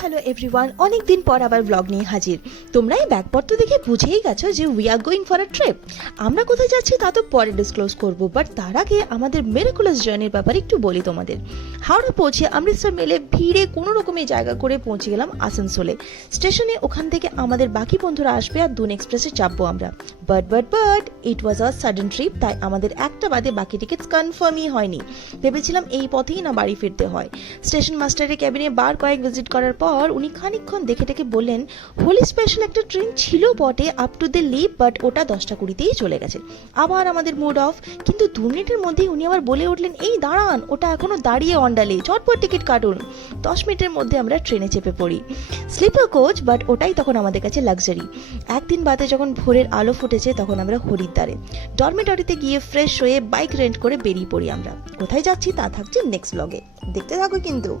Hello everyone, অনেক দিন পর আবার ব্লগ নিয়ে হাজির। তোমরা এই ব্যাগপত্র দেখে বুঝেই গেছো যে we are going for a trip. আমরা কোথায় যাচ্ছি তা তো পরে ডিসক্লোজ করবো, বাট তার আগে আমাদের মিরাকুলাস জার্নির ব্যাপারে একটু বলি তোমাদের। হাওড়া পৌঁছে অমৃতসর মেলে ভিড়ে কোনো রকমের জায়গা করে পৌঁছে গেলাম আসানসোলে স্টেশনে। ওখান থেকে আমাদের বাকি বন্ধুরা আসবে আর দুন এক্সপ্রেসে চাপবো আমরা। But it was a sudden trip, তাই আমাদের একটা বাদে বাকি টিকিটস কনফার্মই হয়নি। ভেবেছিলাম এই পথেই না বাড়ি ফিরতে হয়। স্টেশন মাস্টারের ক্যাবিনে বার কয়েক ভিজিট করার পর উনি খানিকক্ষণ দেখে টেকে বললেন, হোলি স্পেশাল একটা ট্রেন ছিল বটে আপ টু দিল্লি, বাট ওটা 10টা 20তেই চলে গেছে। আবার আমাদের মুড অফ, কিন্তু 2 মিনিটের মধ্যেই উনি আবার বলে উঠলেন, এই দাঁড়ান, ওটা এখনো দাঁড়িয়ে অন্ডালে, চটপট টিকিট কাটুন। 10 মিনিটের মধ্যে আমরা ট্রেনে চেপে পড়ি। স্লিপার কোচ, বাট ওটাই তখন আমাদের কাছে লাক্সারি। একদিন বাদে যখন ভোরের আলো ফুটেছে তখন আমরা হরিদ্বারে ডরমেটরিতে গিয়ে ফ্রেশ হয়ে বাইক রেন্ট করে বেরিয়ে পড়ি আমরা। কোথায় যাচ্ছি তা থাকছে নেক্সট ব্লগে, দেখতে থাকো কিন্তু।